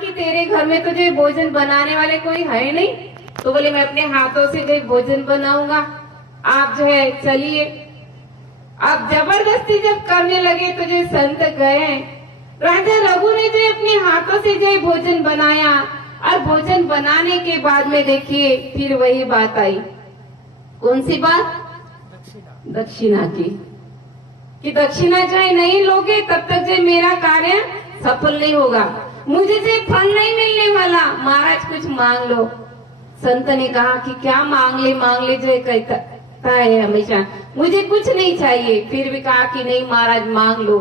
कि तेरे घर में तो जो भोजन बनाने वाले कोई है नहीं, तो बोले मैं अपने हाथों से जो भोजन बनाऊंगा, आप जो है चलिए। अब जबरदस्ती जब करने लगे तो जो संत गए, राजा रघु ने जो अपने हाथों से जो भोजन बनाया, और भोजन बनाने के बाद में देखिए फिर वही बात आई। कौन सी बात? दक्षिणा की, कि दक्षिणा जो है नहीं लोगे तब तक जो मेरा कार्य सफल नहीं होगा, मुझे जो फल नहीं मिलने वाला, महाराज कुछ मांग लो। संत ने कहा कि क्या मांग ले जो है कहता है हमेशा, मुझे कुछ नहीं चाहिए। फिर भी कहा कि नहीं महाराज मांग लो।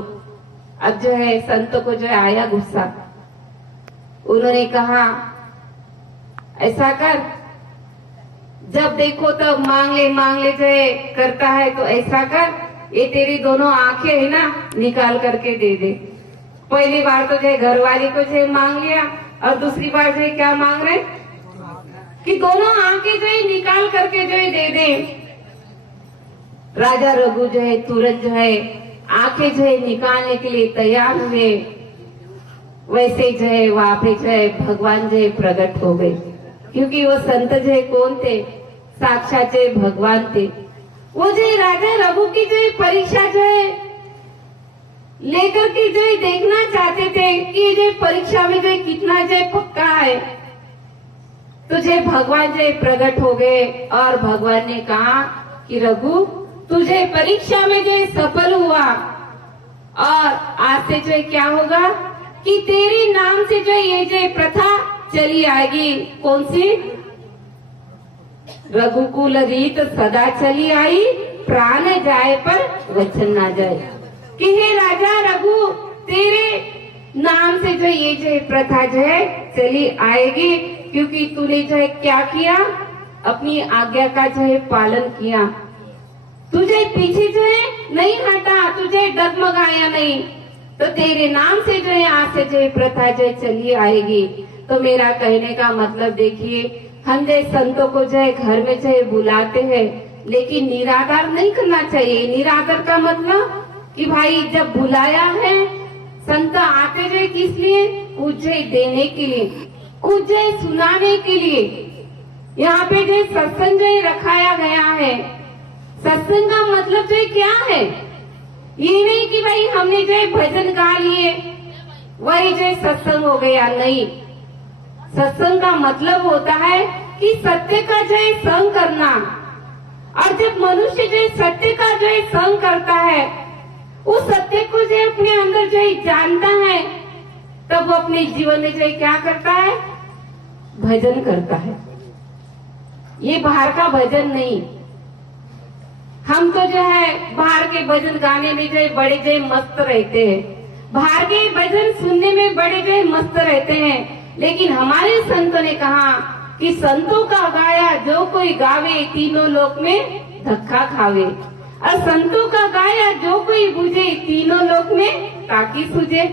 अब जो है संत को जो है आया गुस्सा, उन्होंने कहा ऐसा कर, जब देखो तब मांग ले जो है करता है, तो ऐसा कर, ये तेरी दोनों आंखें है ना, निकाल करके दे दे। पहली बार तो जो है घरवाली को जो है मांग लिया, और दूसरी बार जो है क्या मांग रहे कि दोनों आंखें जो है निकाल करके जो है दे दे। राजा रघु जो है तुरंत जो है आंखें जो है निकालने के लिए तैयार हुए। वैसे जो है वहां पे जो है भगवान जो है प्रकट हो गए, क्योंकि वो संत जो है कौन थे? साक्षात जो है भगवान थे। वो जो है राजा रघु की जो है परीक्षा जो है लेकर के जो है देखना चाहते थे कि जो परीक्षा में जो है कितना जो है पक्का है। तो जो भगवान जो है प्रकट हो गए, और भगवान ने कहा कि रघु तुझे परीक्षा में जो है सफल हुआ, और आज से जो है क्या होगा कि तेरे नाम से जो ये जो प्रथा चली आएगी। कौन सी? रघुकुल रीत सदा चली आई, प्राण जाए पर वचन ना जाए। कि हे राजा रघु, तेरे नाम से जो ये जो प्रथा जो है चली आएगी, क्योंकि तूने जो है क्या किया? अपनी आज्ञा का जो है पालन किया, तुझे पीछे जो है नहीं हटा, तुझे डगमगाया नहीं, तो तेरे नाम से जो है आज से जो है प्रथा जो है चली आएगी। तो मेरा कहने का मतलब देखिए, हम जो संतों को जो है घर में जो है बुलाते हैं, लेकिन निरादर नहीं करना चाहिए। निरादर का मतलब कि भाई जब बुलाया है, संत आते जो है किस लिए? कुछ जो है देने के लिए, कुछ जो है सुनाने के लिए। यहाँ पे जो सत्संग जो है रखाया गया है। सत्संग का मतलब जो है क्या है? ये नहीं कि भाई हमने जो है भजन गा लिए वही जो है सत्संग हो गया, नहीं। सत्संग का मतलब होता है कि सत्य का जो है संग करना, और जब मनुष्य जो है सत्य का जो है संग करता है, उस सत्य को जो है अपने अंदर जो है जानता है, तब वो अपने जीवन में जो है क्या करता है? भजन करता है। ये बाहर का भजन नहीं। हम तो जो है बाहर के भजन गाने में जो है बड़े जो है मस्त रहते हैं, बाहर के भजन सुनने में बड़े जो है मस्त रहते हैं, लेकिन हमारे संतों ने कहा कि संतों का गाया जो कोई गावे, तीनों लोक में धक्का खावे, और संतों का गाया जो कोई बुझे, तीनों लोक में ताकि सूझे।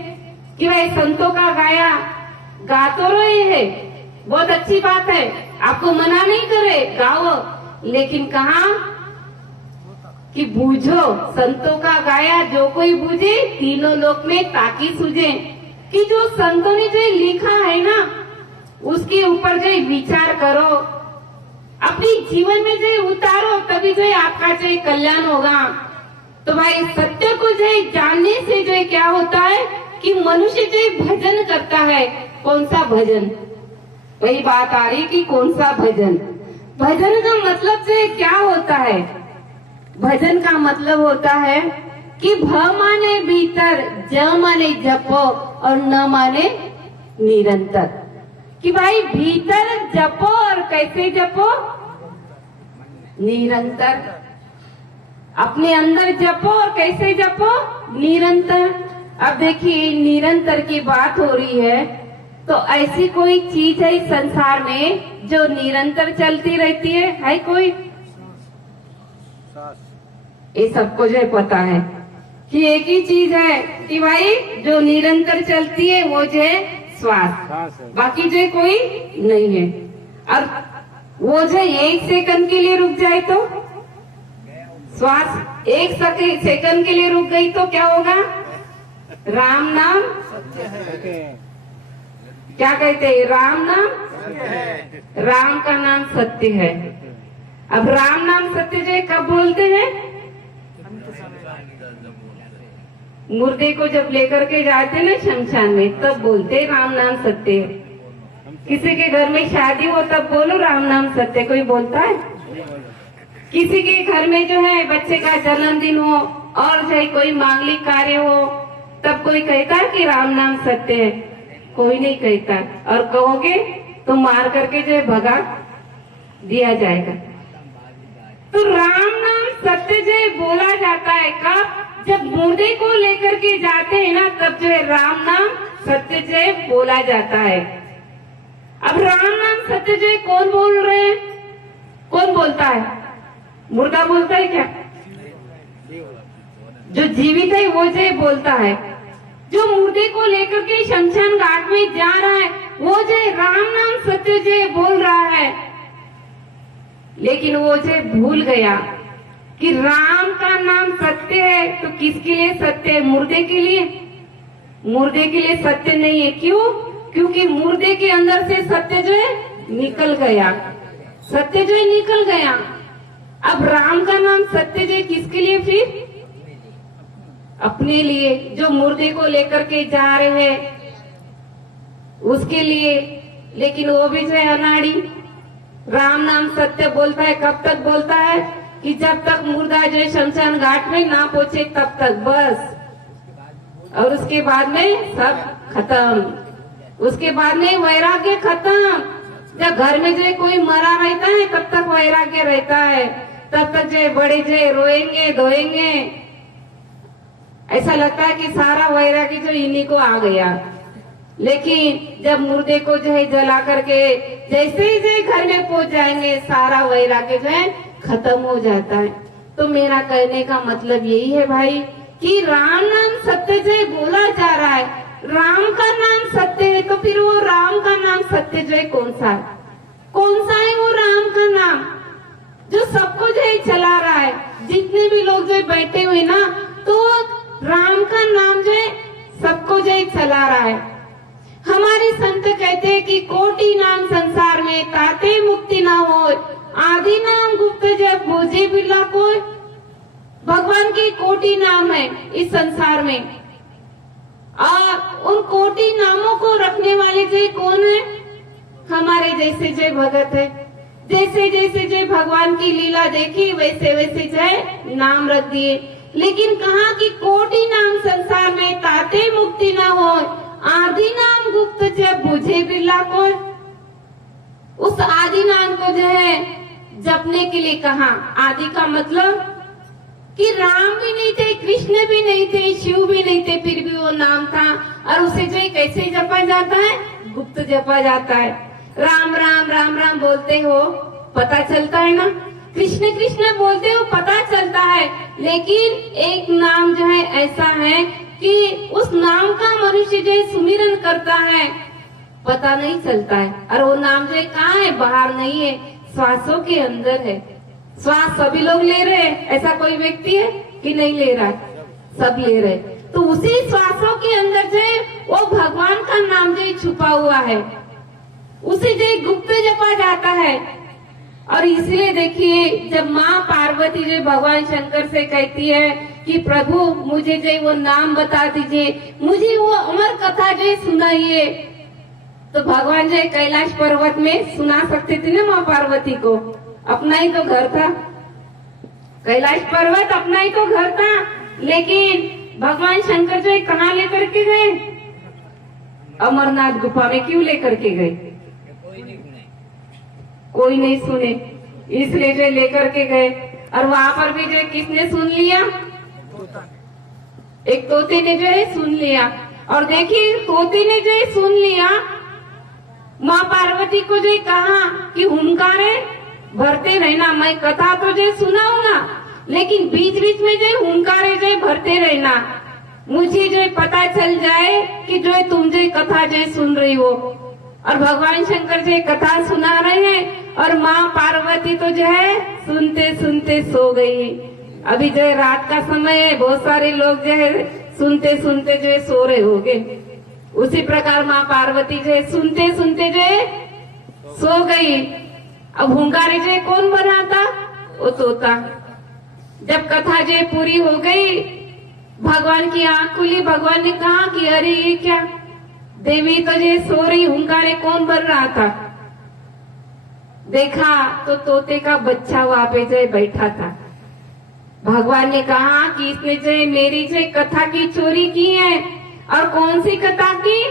कि भाई संतों का गाया गा तो रहे है, बहुत अच्छी बात है, आपको मना नहीं करे, गाओ, लेकिन कहा कि बूझो, संतों का गाया जो कोई बूझे, तीनों लोक में ताकि सूझे। कि जो संतों ने जो लिखा है ना, उसके ऊपर जो विचार करो, अपनी जीवन में जो उतारो, तभी जो आपका जो कल्याण होगा। तो भाई सत्य को जो जानने से जो क्या होता है कि मनुष्य जो भजन करता है। कौन सा भजन? वही बात आ रही कि कौन सा भजन। भजन का मतलब जो क्या होता है? भजन का मतलब होता है कि भ माने भीतर, ज माने जपो, और न माने निरंतर। कि भाई भीतर जपो, और कैसे जपो? निरंतर। अपने अंदर जपो, और कैसे जपो? निरंतर। अब देखिए निरंतर की बात हो रही है, तो ऐसी कोई चीज है इस संसार में जो निरंतर चलती रहती है कोई? ये सबको जो पता है कि एक ही चीज है कि भाई जो निरंतर चलती है वो जो है श्वास, बाकी जो कोई नहीं है। और वो जो एक सेकंड के लिए रुक जाए तो श्वास एक सेकंड के लिए रुक गई तो क्या होगा? राम नाम क्या कहते हैं? राम नाम, राम का नाम सत्य है। अब राम नाम सत्य जो कब बोलते हैं? मुर्दे को जब लेकर के जाते ना शमशान में, तब बोलते राम नाम सत्य है। किसी के घर में शादी हो तब बोलो राम नाम सत्य, कोई बोलता है? किसी के घर में जो है बच्चे का जन्मदिन हो और जो है कोई मांगलिक कार्य हो, तब कोई कहता है कि राम नाम सत्य है? कोई नहीं कहता। और कहोगे तो मार करके जो है भगा दिया जाएगा। तो राम नाम सत्य जो है बोला जाता है कब? जब मुर्दे को लेकर के जाते हैं ना, तब जो है राम नाम सत्य जो है बोला जाता है। अब राम नाम सत्य जो है कौन बोल रहे हैं? कौन बोलता है? मुर्दा बोलता है क्या? जो जीवित है वो जो है बोलता है। जो मुर्दे को लेकर के शमशान घाट में जा रहा है वो जो है राम नाम सत्य जो है बोल रहा है। लेकिन वो जो है भूल गया कि राम का नाम सत्य है, तो किसके लिए सत्य है? मुर्दे के लिए? मुर्दे के लिए सत्य नहीं है। क्यों? क्योंकि मुर्दे के अंदर से सत्य जो है निकल गया, सत्य जो है निकल गया। अब राम का नाम सत्य जो है किसके लिए? फिर अपने लिए, जो मुर्दे को लेकर के जा रहे हैं उसके लिए। लेकिन वो भी जो है अनाड़ी। राम नाम सत्य बोलता है, कब तक बोलता है? कि जब तक मुर्दा जो है शमशान घाट में ना पहुंचे तब तक, बस। और उसके बाद में सब खत्म। उसके बाद में वैराग्य खत्म। जब घर में जो है कोई मरा रहता है तब तक वैराग्य रहता है, तब तक जो है बड़े जो है रोएंगे धोएंगे। ऐसा लगता है कि सारा वैराग्य जो इन्हीं को आ गया। लेकिन जब मुर्दे को जो है जला करके जैसे ही जो घर में पहुंच जाएंगे, सारा वैराग्य जो है खत्म हो जाता है। तो मेरा कहने का मतलब यही है भाई कि राम नाम सत्य जो है बोला जा रहा है। राम का नाम सत्य है, तो फिर वो राम का नाम सत्य जो है कौन सा है? कौन सा है वो राम का नाम जो सबको जो है चला रहा है? जितने भी लोग जो बैठे हुए ना, तो राम का नाम जो है सबको जो है चला रहा है। हमारे संत कहते हैं कि कोटि नाम संसार में ताते मुक्ति ना हो, आदि नाम गुप्त जब बूझे बिरला कोई। भगवान के कोटि नाम है इस संसार में, और उन कोटि नामों को रखने वाले जो कौन है? हमारे जैसे जय भगत है। जैसे जैसे जय भगवान की लीला देखी वैसे वैसे जय नाम रख दिए। लेकिन कहा कि कोटि नाम संसार में ताते मुक्ति ना हो, आदि नाम गुप्त जब बुझे बिरला कोई। उस आदि नाम को जो है जपने के लिए कहा। आदि का मतलब कि राम भी नहीं थे, कृष्ण भी नहीं थे, शिव भी नहीं थे, फिर भी वो नाम था। और उसे जो कैसे जपा जाता है? गुप्त जपा जाता है। राम राम राम राम बोलते हो पता चलता है ना, कृष्ण कृष्ण बोलते हो पता चलता है। लेकिन एक नाम जो है ऐसा है कि उस नाम का मनुष्य जो सुमिरन करता है पता नहीं चलता है। और वो नाम जो है कहाँ है? बाहर नहीं है, श्वासों के अंदर है। श्वास सभी लोग ले रहे हैं, ऐसा कोई व्यक्ति है कि नहीं ले रहा है? सब ले रहे। तो उसी श्वासों के अंदर जो है वो भगवान का नाम जो छुपा हुआ है, उसे जो गुप्त जपा जाता है। और इसलिए देखिए, जब माँ पार्वती जो भगवान शंकर से कहती है कि प्रभु मुझे जो वो नाम बता दीजिए, मुझे वो अमर कथा जो सुनाइए, तो भगवान जो कैलाश पर्वत में सुना सकते थे ना माँ पार्वती को। अपना ही तो घर था, कैलाश पर्वत अपना ही तो घर था। लेकिन भगवान शंकर जो कहाँ लेकर के गए? अमरनाथ गुफा में। क्यों लेकर के गए? कोई नहीं सुने, इसलिए जो लेकर के गए। और वहां पर भी जो किसने सुन लिया? एक तोते ने जो है सुन लिया। और देखिए तोते ने जो है सुन लिया, माँ पार्वती को जो कहा कि हुंकारे भरते रहना, मैं कथा तो जो सुनाऊंगा, लेकिन बीच बीच में जो हुंकारे जो भरते रहना, मुझे जो पता चल जाए कि जो तुम जो कथा जो सुन रही हो। और भगवान शंकर जो कथा सुना रहे हैं और माँ पार्वती तो जो है सुनते सुनते सो गई। अभी जो है रात का समय है, बहुत सारे लोग जो है सुनते सुनते जो है सो रहे होंगे। उसी प्रकार माँ पार्वती जो है सुनते सुनते जो है सो गई। अब हुंकारे जो है कौन बना था? वो तोता। जब कथा जो है पूरी हो गई, भगवान की आंख खुली। भगवान ने कहा कि अरे ये क्या, देवी तो जो सो रही, हुंकारे कौन बन रहा था? देखा तो तोते का बच्चा वहां पे जो बैठा था। भगवान ने कहा कि इसने जो मेरी जो कथा की चोरी की है। और कौन सी कथा की?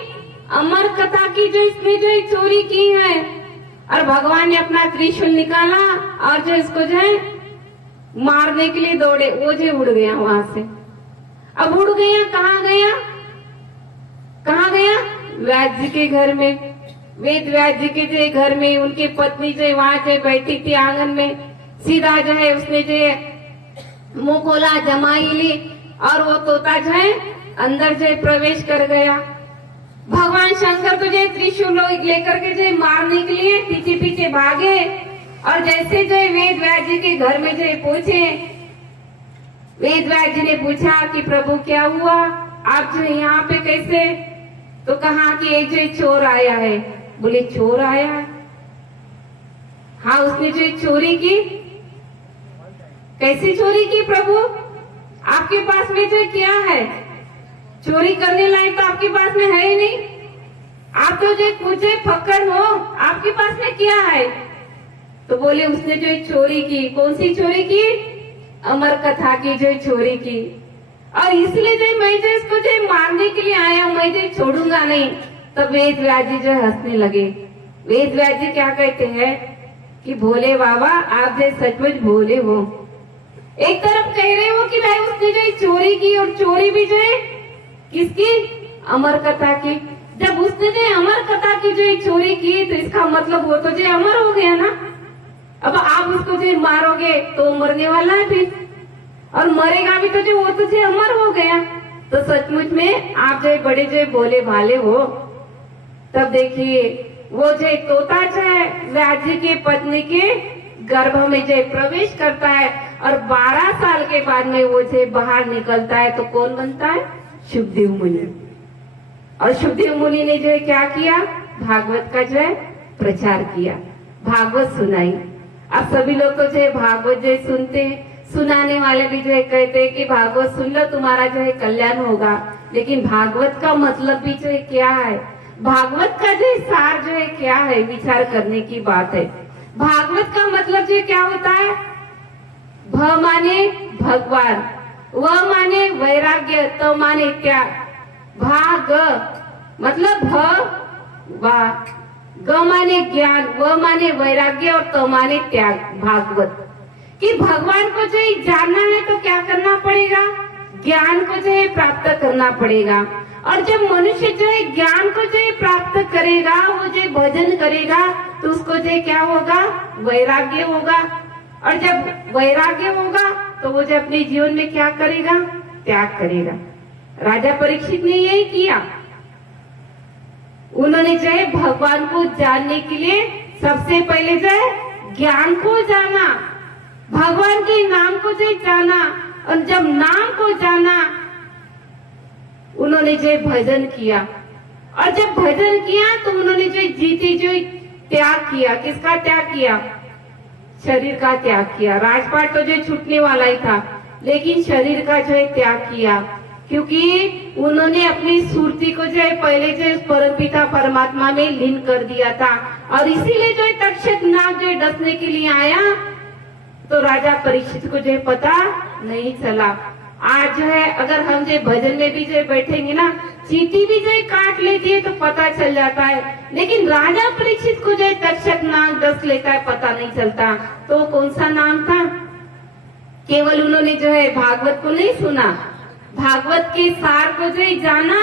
अमर कथा की जो इसने जो चोरी की है। और भगवान ने अपना त्रिशूल निकाला और जो इसको जो है मारने के लिए दौड़े। वो जो उड़ गया वहां से। अब उड़ गया, कहाँ गया? कहाँ गया? व्यास जी के घर में। वेद व्यास जी के जो घर में उनकी पत्नी जो वहां जो बैठी थी आंगन में। सीधा जो है उसने जो मुंह खोला, जमाई ली और वो तोता जो है अंदर जो प्रवेश कर गया। भगवान शंकर तो जो त्रिशूल लेकर के जो मारने के लिए पीछे पीछे भागे। और जैसे जो वेद व्यास जी के घर में जो पहुंचे, वेद व्यास जी ने पूछा कि प्रभु क्या हुआ, आप जो यहाँ पे कैसे? तो कहा कि एक जो चोर आया है। बोले चोर आया है? हाँ, उसने जो चोरी की। कैसी चोरी की प्रभु? आपके पास में जो क्या है? चोरी करने लायक तो आपके पास में है ही नहीं। आप तो जो पूछे फक्कर हो, आपके पास में क्या है? तो बोले उसने जो चोरी की। कौन सी चोरी की? अमर कथा की जो चोरी की। और इसलिए जो मैं जो इसको जो मारने के लिए आया हूं, मैं जो छोड़ूंगा नहीं। तब वेद व्यास जी जो हंसने लगे। वेद व्यास जी क्या कहते हैं कि भोले बाबा आप जो सचमुच भोले हो। एक तरफ कह रहे हो कि भाई उसने जो चोरी की, और चोरी भी जो है किसकी? अमर कथा की। जब उसने जो अमर कथा की जो चोरी की तो इसका मतलब वो तो जो अमर हो गया ना। अब आप उसको जो मारोगे तो मरने वाला है फिर, और मरेगा भी तो जो वो तो जो अमर हो गया। तो सचमुच में आप जो बड़े जो भोले भाले हो। तब देखिए वो जो तोता जो है व्यास जी की पत्नी के गर्भ में जो प्रवेश करता है। और 12 साल के बाद में वो जो बाहर निकलता है तो कौन बनता है? शुकदेव मुनि। और शुकदेव मुनि ने जो क्या किया? भागवत का जो है प्रचार किया, भागवत सुनाई। अब सभी लोग तो जो भागवत जो सुनते हैं, सुनाने वाले भी जो कहते हैं कि भागवत सुन लो तुम्हारा जो है कल्याण होगा। लेकिन भागवत का मतलब भी जो है क्या है? भागवत का जो सार जो है क्या है? विचार करने की बात है। भागवत का मतलब जो क्या होता है? भ माने भगवान, व माने वैराग्य, त माने त्याग। भाग मतलब भ वा, ग माने ज्ञान, व माने वैराग्य और त माने त्याग। भागवत कि भगवान को जो जानना है तो क्या करना पड़ेगा? ज्ञान को जो है प्राप्त करना पड़ेगा। और जब मनुष्य जो है ज्ञान को जो है प्राप्त करेगा, वो जो भजन करेगा तो उसको जो क्या होगा? वैराग्य होगा। और जब वैराग्य होगा तो वो जो अपने जीवन में क्या करेगा? त्याग करेगा। राजा परीक्षित ने यही किया। उन्होंने जो है भगवान को जानने के लिए सबसे पहले जो है ज्ञान को जाना, भगवान के नाम को जो जाना। और जब नाम को जाना उन्होंने जो भजन किया। और जब भजन किया तो उन्होंने जो जीती जो त्याग किया। किसका त्याग किया? शरीर का त्याग किया। राजपाट तो जो छूटने वाला ही था, लेकिन शरीर का जो है त्याग किया। क्योंकि उन्होंने अपनी सुरती को जो है पहले जो परमपिता परमात्मा में लीन कर दिया था। और इसीलिए जो तक्षक नाग जो डसने के लिए आया तो राजा परीक्षित को जो पता नहीं चला। आज जो है अगर हम जो भजन में भी जो बैठेंगे ना, चींटी भी जो काट लेती है तो पता चल जाता है। लेकिन राजा परीक्षित को जो तक्षक नाग डस लेता है, पता नहीं चलता। तो कौन सा नाम था? केवल उन्होंने जो है भागवत को नहीं सुना, भागवत के सार को जो जाना।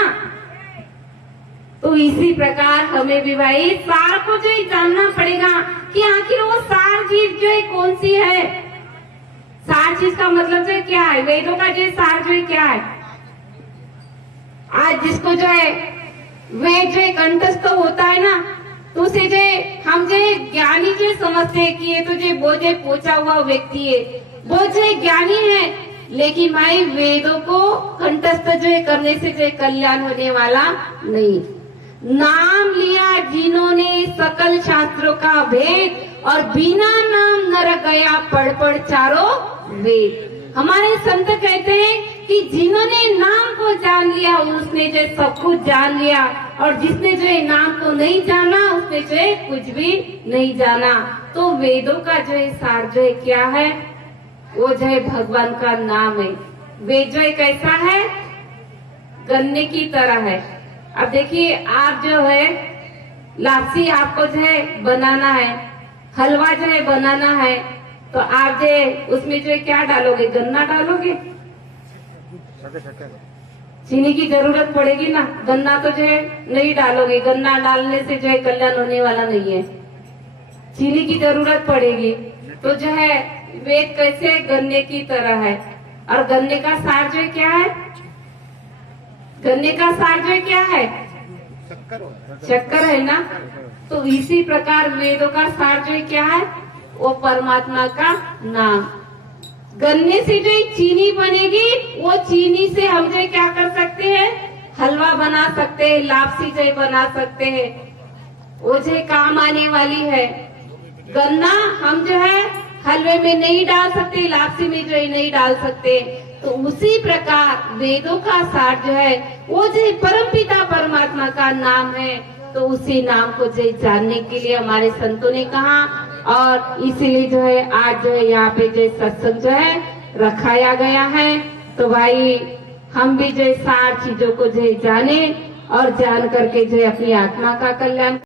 तो इसी प्रकार हमें भी भाई सार को जो जानना पड़ेगा कि आखिर वो सार चीज जो है कौन सी है। सार चीज का मतलब जो क्या है? वेदों का जो सार जो क्या है? आज जिसको जो है वेद जो कंठस्थ होता है ना, तो उसे जो हम जो ज्ञानी जो समझते हैं कि ये तो जो वो जो पहुंचा हुआ व्यक्ति है, वो जो ज्ञानी है। लेकिन भाई वेदों को कंठस्थ जो है करने से जो है कल्याण होने वाला नहीं। नाम लिया जिन्होंने सकल शास्त्रों का भेद, और बिना नाम नर गया पढ़ पढ़ चारों वेद। हमारे संत कहते हैं कि जिन्होंने नाम को जान लिया उसने जो सब कुछ जान लिया, और जिसने जो है नाम को नहीं जाना उसने जो है कुछ भी नहीं जाना। तो वेदों का जो है सार जो है क्या है, वो जो है भगवान का नाम है। वेद जो है कैसा है, गन्ने की तरह है। अब देखिए आप जो है लापसी आपको जो है बनाना है, हलवा जो है बनाना है, तो आप जो उसमें जो है क्या डालोगे, गन्ना डालोगे, चीनी की जरूरत पड़ेगी ना, गन्ना तो जो है नहीं डालोगे। गन्ना डालने से जो है कल्याण होने वाला नहीं है, चीनी की जरूरत पड़ेगी। तो जो है वेद कैसे गन्ने की तरह है, और गन्ने का सार जो है क्या है, गन्ने का सार जो है क्या है, शक्कर है ना। तो इसी प्रकार वेदों का सार जो है क्या है, वो परमात्मा का नाम। गन्ने से जो चीनी बनेगी, वो चीनी से हम जो क्या कर सकते हैं, हलवा बना सकते हैं, लापसी जो बना सकते हैं, वो जो काम आने वाली है। गन्ना हम जो है हलवे में नहीं डाल सकते, लापसी में जो है नहीं डाल सकते। तो उसी प्रकार वेदों का सार जो है वो जो परमपिता परमात्मा का नाम है। तो उसी नाम को जो जानने के लिए हमारे संतों ने कहा, और इसीलिए जो है आज जो है यहाँ पे जो सत्संग जो है रखाया गया है। तो भाई हम भी जो सार चीजों को जो जाने, और जान करके जो अपनी आत्मा का कल्याण